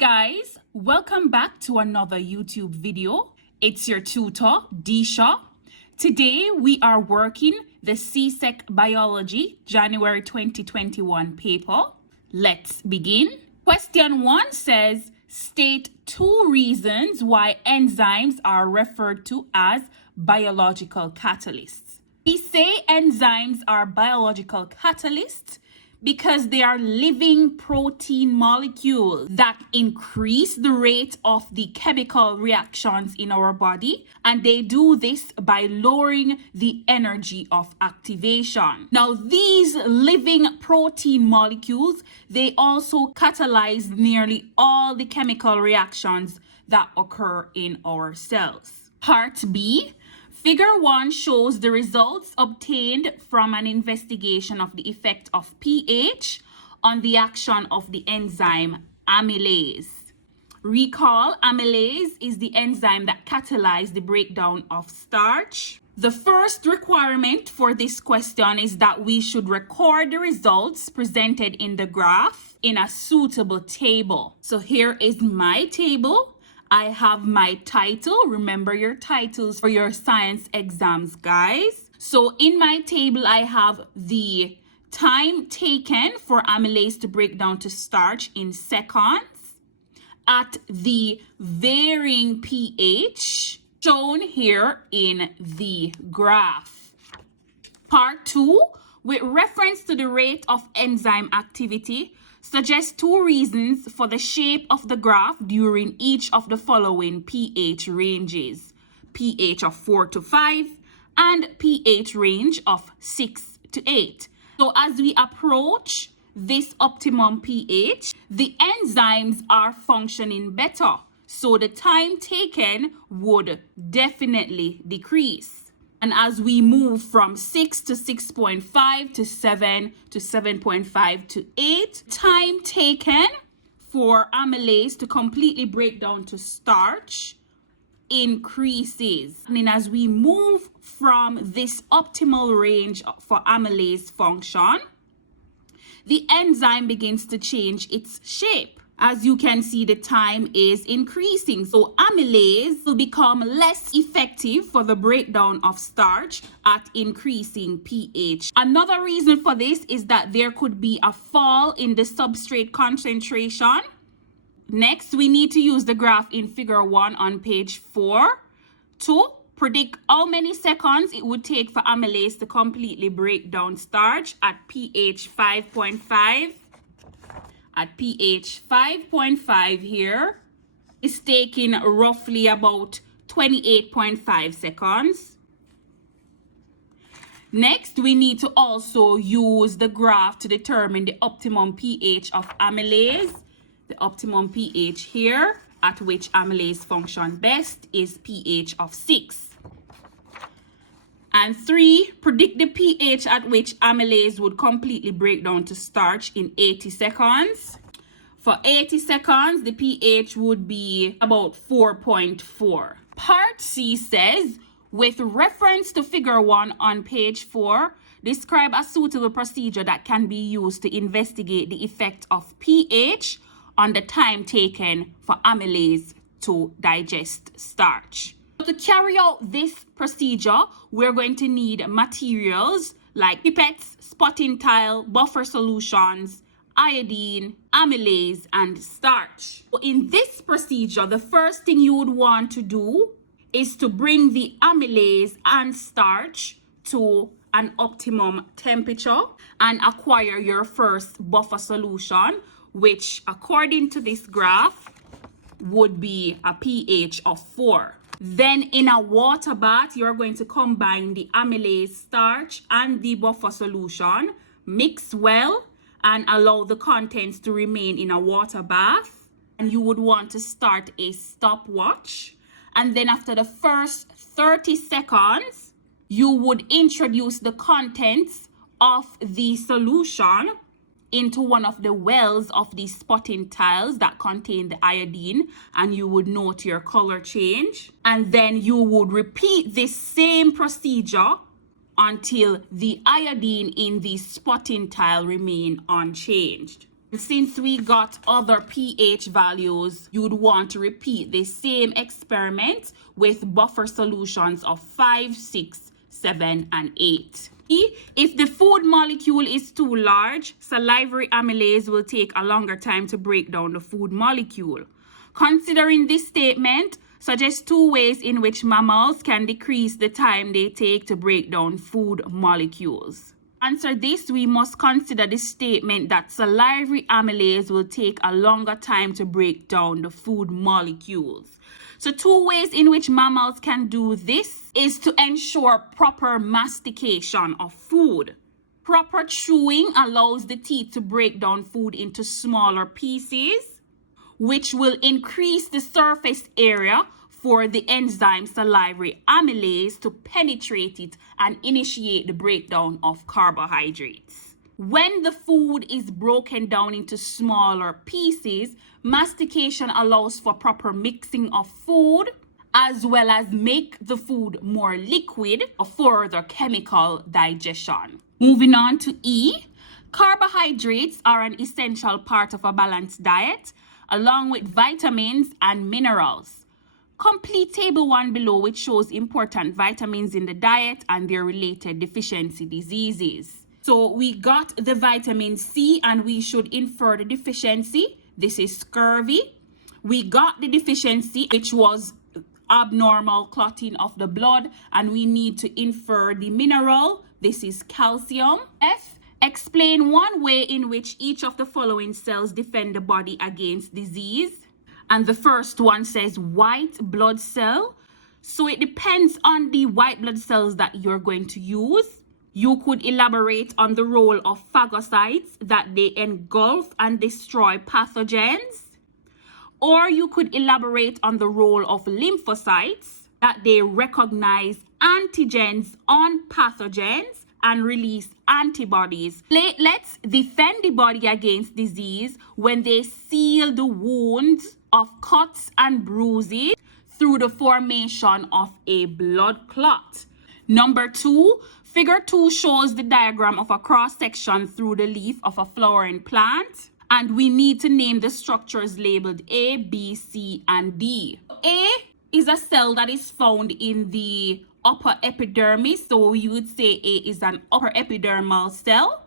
guys, welcome back to another YouTube video. It's your tutor, Disha. Today we are working the CSEC Biology January 2021 paper. Let's begin. Question 1 says, state 2 reasons why enzymes are referred to as biological catalysts. We say enzymes are biological catalysts because they are living protein molecules that increase the rate of the chemical reactions in our body, and they do this by lowering the energy of activation. Now, these living protein molecules, they also catalyze nearly all the chemical reactions that occur in our cells. Part B. Figure 1 shows the results obtained from an investigation of the effect of pH on the action of the enzyme amylase. Recall, amylase is the enzyme that catalyzes the breakdown of starch. The first requirement for this question is that we should record the results presented in the graph in a suitable table. So here is my table. I have my title. Remember your titles for your science exams, guys. So in my table, I have the time taken for amylase to break down to starch in seconds at the varying pH shown here in the graph. Part 2, with reference to the rate of enzyme activity, suggest 2 reasons for the shape of the graph during each of the following pH ranges: pH of 4 to 5 and pH range of 6 to 8. So as we approach this optimum pH, the enzymes are functioning better, so the time taken would definitely decrease. And as we move from 6 to 6.5 to 7 to 7.5 to 8, time taken for amylase to completely break down to starch increases. And then as we move from this optimal range for amylase function, the enzyme begins to change its shape. As you can see, the time is increasing. So amylase will become less effective for the breakdown of starch at increasing pH. Another reason for this is that there could be a fall in the substrate concentration. Next, we need to use the graph in figure 1 on page 4 to predict how many seconds it would take for amylase to completely break down starch at pH 5.5. At pH 5.5 here, is taking roughly about 28.5 seconds. Next, we need to also use the graph to determine the optimum pH of amylase. The optimum pH here, at which amylase function best, is pH of 6. And 3, predict the pH at which amylase would completely break down to starch in 80 seconds. For 80 seconds, the pH would be about 4.4. Part C says, with reference to figure 1 on page 4, describe a suitable procedure that can be used to investigate the effect of pH on the time taken for amylase to digest starch. To carry out this procedure, we're going to need materials like pipettes, spotting tile, buffer solutions, iodine, amylase, and starch. In this procedure, the first thing you would want to do is to bring the amylase and starch to an optimum temperature and acquire your first buffer solution, which according to this graph would be a pH of 4. Then in a water bath, you're going to combine the amylase, starch, and the buffer solution, mix well, and allow the contents to remain in a water bath. And you would want to start a stopwatch. And then after the first 30 seconds, you would introduce the contents of the solution into one of the wells of the spotting tiles that contain the iodine, and you would note your color change. And then you would repeat this same procedure until the iodine in the spotting tile remain unchanged. Since we got other pH values, you would want to repeat the same experiment with buffer solutions of 5, 6, 7, and 8. If the food molecule is too large, salivary amylase will take a longer time to break down the food molecule. Considering this statement, suggest 2 ways in which mammals can decrease the time they take to break down food molecules. To answer this, we must consider the statement that salivary amylase will take a longer time to break down the food molecules. So 2 ways in which mammals can do this is to ensure proper mastication of food. Proper chewing allows the teeth to break down food into smaller pieces, which will increase the surface area for the enzyme salivary amylase to penetrate it and initiate the breakdown of carbohydrates. When the food is broken down into smaller pieces, mastication allows for proper mixing of food as well as make the food more liquid for further chemical digestion. Moving on to E, carbohydrates are an essential part of a balanced diet along with vitamins and minerals. Complete table 1 below, which shows important vitamins in the diet and their related deficiency diseases. So we got the vitamin C and we should infer the deficiency. This is scurvy. We got the deficiency, which was abnormal clotting of the blood, and we need to infer the mineral. This is calcium. F, explain 1 way in which each of the following cells defend the body against disease. And the first one says white blood cell. So it depends on the white blood cells that you're going to use. You could elaborate on the role of phagocytes, that they engulf and destroy pathogens. Or you could elaborate on the role of lymphocytes, that they recognize antigens on pathogens and release antibodies. Platelets defend the body against disease when they seal the wounds of cuts and bruises through the formation of a blood clot. Number 2, figure 2 shows the diagram of a cross section through the leaf of a flowering plant, and we need to name the structures labeled A, B, C, and D. A is a cell that is found in the upper epidermis, so you would say A is an upper epidermal cell.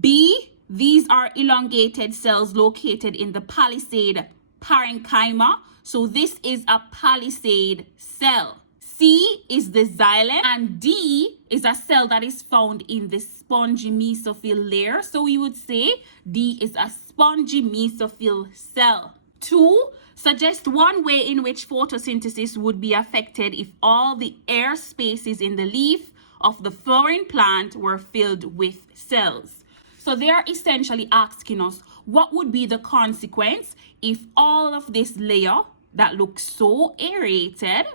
B, these are elongated cells located in the palisade parenchyma, so this is a palisade cell. C is the xylem, and D is a cell that is found in the spongy mesophyll layer, so we would say D is a spongy mesophyll cell. 2, suggest 1 way in which photosynthesis would be affected if all the air spaces in the leaf of the flowering plant were filled with cells. So they are essentially asking us what would be the consequence if all of this layer that looks so aerated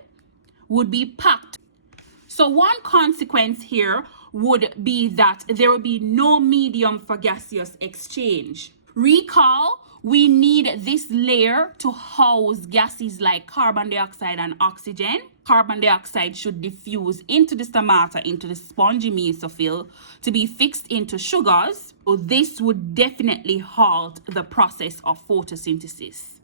would be packed. So one consequence here would be that there will be no medium for gaseous exchange. Recall, we need this layer to house gases like carbon dioxide and oxygen. Carbon dioxide should diffuse into the stomata, into the spongy mesophyll, to be fixed into sugars. So this would definitely halt the process of photosynthesis.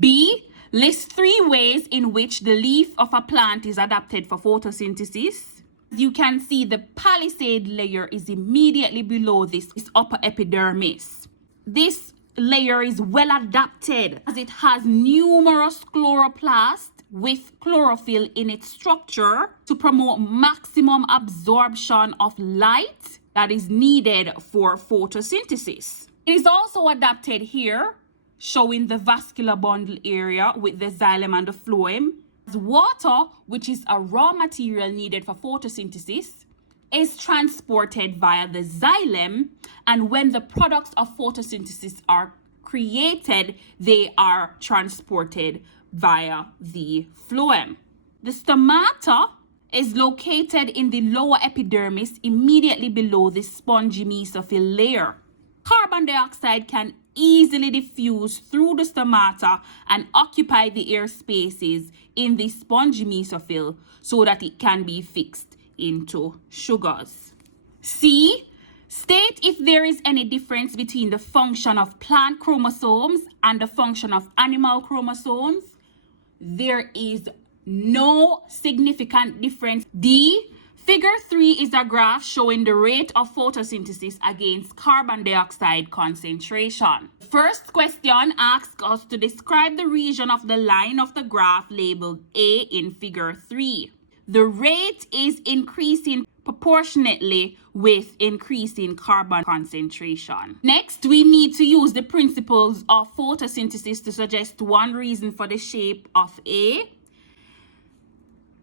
B, list 3 ways in which the leaf of a plant is adapted for photosynthesis. As you can see, the palisade layer is immediately below this upper epidermis. This layer is well adapted as it has numerous chloroplasts with chlorophyll in its structure to promote maximum absorption of light that is needed for photosynthesis. It is also adapted here, showing the vascular bundle area with the xylem and the phloem. Water, which is a raw material needed for photosynthesis, is transported via the xylem, and when the products of photosynthesis are created, they are transported via the phloem. The stomata is located in the lower epidermis immediately below the spongy mesophyll layer. Carbon dioxide can easily diffuse through the stomata and occupy the air spaces in the spongy mesophyll so that it can be fixed into sugars. C, State if there is any difference between the function of plant chromosomes and the function of animal chromosomes. There is no significant difference. D. Figure 3 is a graph showing the rate of photosynthesis against carbon dioxide concentration. First question asks us to describe the region of the line of the graph labeled A in figure 3. The rate is increasing proportionately with increasing carbon concentration. Next, we need to use the principles of photosynthesis to suggest one reason for the shape of A.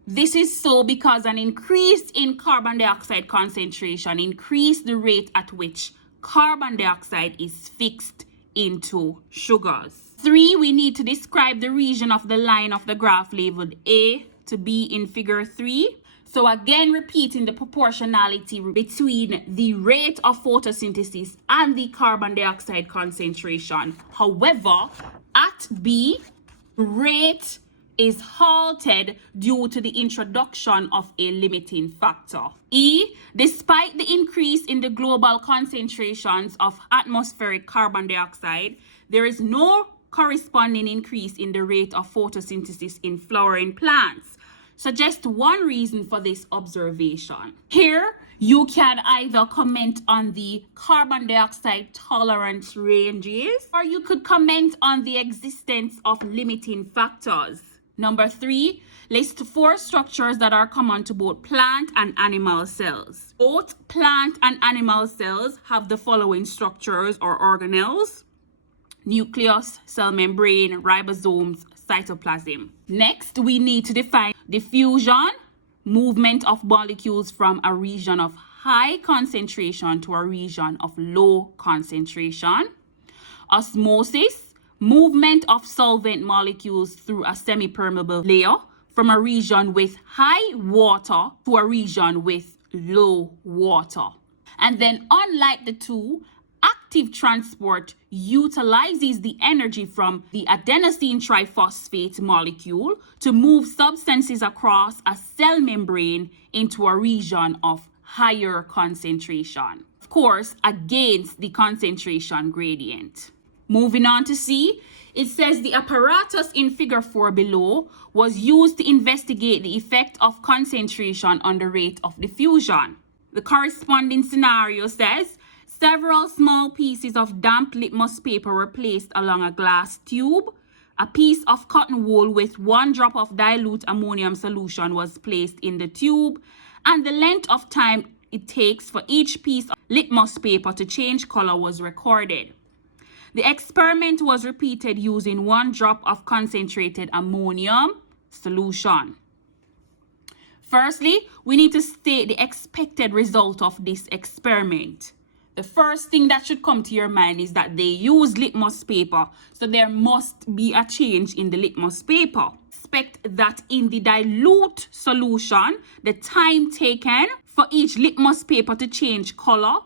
This is so because an increase in carbon dioxide concentration increases the rate at which carbon dioxide is fixed into sugars. 3, we need to describe the region of the line of the graph labeled A to B in figure 3. So again, repeating the proportionality between the rate of photosynthesis and the carbon dioxide concentration. However, at B, rate is halted due to the introduction of a limiting factor. E, despite the increase in the global concentrations of atmospheric carbon dioxide, there is no corresponding increase in the rate of photosynthesis in flowering plants. Suggest one reason for this observation. Here, you can either comment on the carbon dioxide tolerance ranges, or you could comment on the existence of limiting factors. Number 3, list 4 structures that are common to both plant and animal cells. Both plant and animal cells have the following structures or organelles: nucleus, cell membrane, ribosomes, cytoplasm. Next, we need to define diffusion, movement of molecules from a region of high concentration to a region of low concentration. Osmosis, movement of solvent molecules through a semi-permeable layer from a region with high water to a region with low water. And then, unlike the two, active transport utilizes the energy from the adenosine triphosphate molecule to move substances across a cell membrane into a region of higher concentration. Of course, against the concentration gradient. Moving on to C, it says the apparatus in figure 4 below was used to investigate the effect of concentration on the rate of diffusion. The corresponding scenario says several small pieces of damp litmus paper were placed along a glass tube. A piece of cotton wool with 1 drop of dilute ammonium solution was placed in the tube, and the length of time it takes for each piece of litmus paper to change color was recorded. The experiment was repeated using 1 drop of concentrated ammonium solution. Firstly, we need to state the expected result of this experiment. The first thing that should come to your mind is that they use litmus paper, so there must be a change in the litmus paper. Expect that in the dilute solution, the time taken for each litmus paper to change color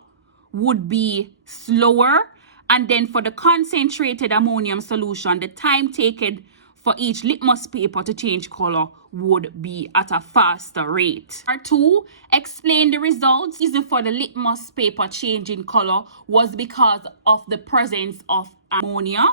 would be slower. And then for the concentrated ammonium solution, the time taken for each litmus paper to change color would be at a faster rate. Part 2, explain the results. The reason for the litmus paper changing color was because of the presence of ammonia.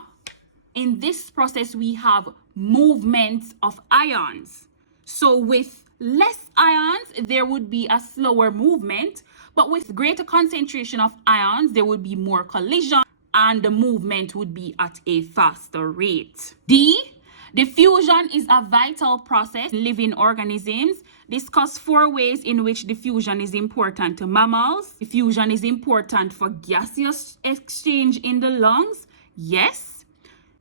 In this process, we have movement of ions. So with less ions, there would be a slower movement, but with greater concentration of ions, there would be more collision, and the movement would be at a faster rate. D, diffusion is a vital process in living organisms. Discuss 4 ways in which diffusion is important to mammals. Diffusion is important for gaseous exchange in the lungs. Yes.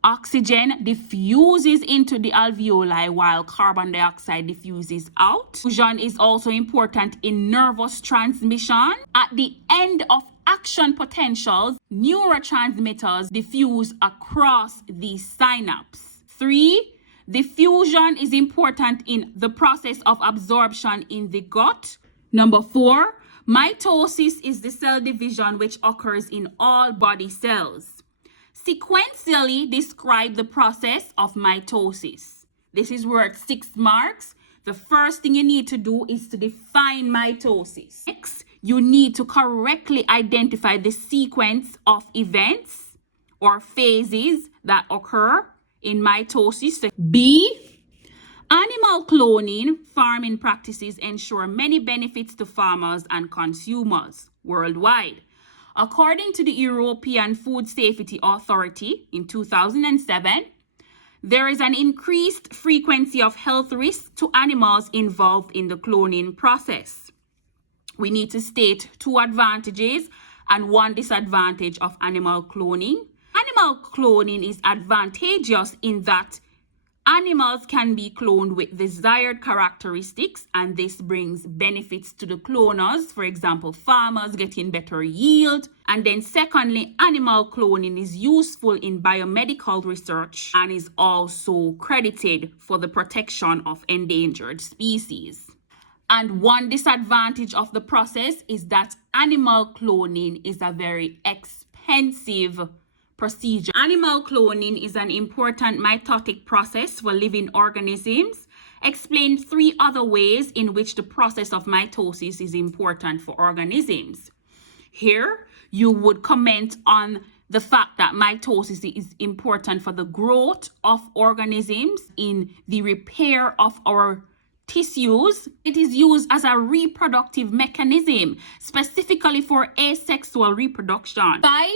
Oxygen diffuses into the alveoli while carbon dioxide diffuses out. Diffusion is also important in nervous transmission. At the end of action potentials, neurotransmitters diffuse across the synapse. 3, diffusion is important in the process of absorption in the gut. Number 4, mitosis is the cell division which occurs in all body cells. Sequentially describe the process of mitosis. This is worth 6 marks. The first thing you need to do is to define mitosis. Next, you need to correctly identify the sequence of events or phases that occur in mitosis. B, animal cloning farming practices ensure many benefits to farmers and consumers worldwide. According to the European Food Safety Authority in 2007, there is an increased frequency of health risks to animals involved in the cloning process. We need to state 2 advantages and 1 disadvantage of animal cloning. Animal cloning is advantageous in that animals can be cloned with desired characteristics, and this brings benefits to the cloners. For example, farmers getting better yield. And then secondly, animal cloning is useful in biomedical research and is also credited for the protection of endangered species. And 1 disadvantage of the process is that animal cloning is a very expensive procedure. Animal cloning is an important mitotic process for living organisms. Explain 3 other ways in which the process of mitosis is important for organisms. Here, you would comment on the fact that mitosis is important for the growth of organisms, in the repair of our tissues. It is used as a reproductive mechanism, specifically for asexual reproduction. 5,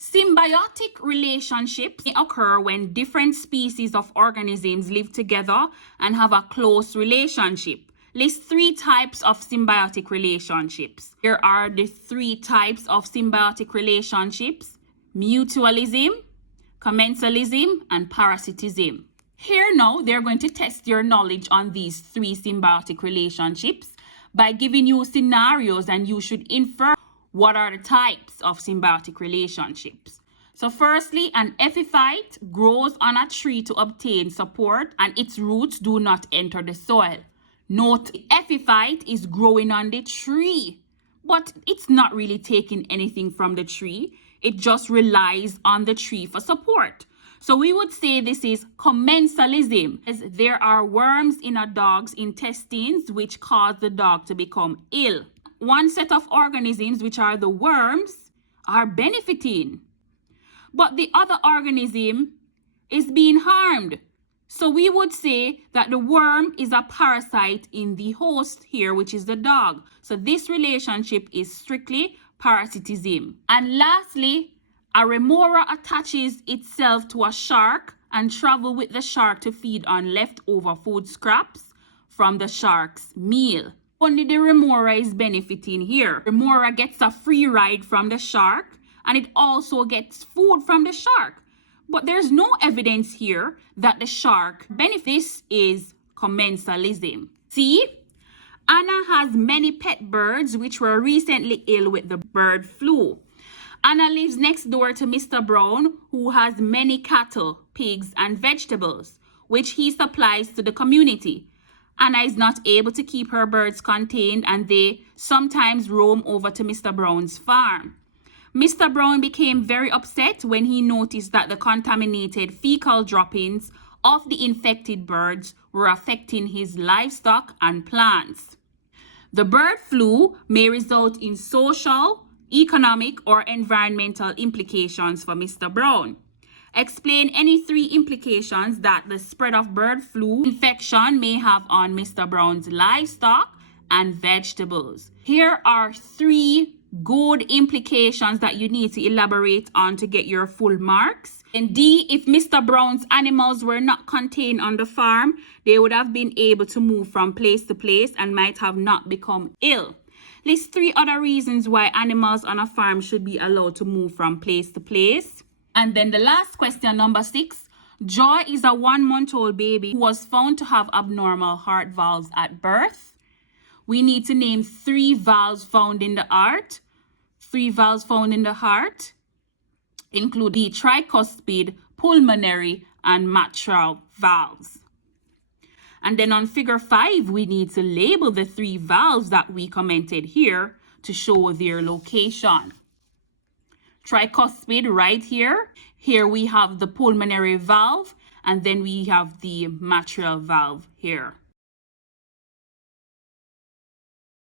symbiotic relationships occur when different species of organisms live together and have a close relationship. List 3 types of symbiotic relationships. Here are the 3 types of symbiotic relationships: mutualism, commensalism, and parasitism. Here now, they're going to test your knowledge on these 3 symbiotic relationships by giving you scenarios, and you should infer what are the types of symbiotic relationships. So firstly, an epiphyte grows on a tree to obtain support, and its roots do not enter the soil. Note, the epiphyte is growing on the tree, but it's not really taking anything from the tree. It just relies on the tree for support. So we would say this is commensalism, as there are worms in a dog's intestines which cause the dog to become ill. One set of organisms, which are the worms, are benefiting, but the other organism is being harmed. So we would say that the worm is a parasite in the host here, which is the dog. So this relationship is strictly parasitism. And lastly, a remora attaches itself to a shark and travel with the shark to feed on leftover food scraps from the shark's meal. Only the remora is benefiting here. Remora gets a free ride from the shark, and it also gets food from the shark. But there's no evidence here that the shark benefits. This is commensalism. See, Anna has many pet birds which were recently ill with the bird flu. Anna lives next door to Mr. Brown, who has many cattle, pigs, and vegetables, which he supplies to the community. Anna is not able to keep her birds contained, and they sometimes roam over to Mr. Brown's farm. Mr. Brown became very upset when he noticed that the contaminated fecal droppings of the infected birds were affecting his livestock and plants. The bird flu may result in social, economic, or environmental implications for Mr. Brown. Explain any 3 implications that the spread of bird flu infection may have on Mr. Brown's livestock and vegetables. Here are 3 good implications that you need to elaborate on to get your full marks. And D, if Mr. Brown's animals were not contained on the farm, they would have been able to move from place to place and might have not become ill. List 3 other reasons why animals on a farm should be allowed to move from place to place. And then the last question, number 6. Joy is a 1-month-old baby who was found to have abnormal heart valves at birth. We need to name 3 valves found in the heart. 3 valves found in the heart include the tricuspid, pulmonary, and mitral valves. And then on figure 5, we need to label the 3 valves that we commented here to show their location. Tricuspid right here. Here we have the pulmonary valve, and then we have the mitral valve here.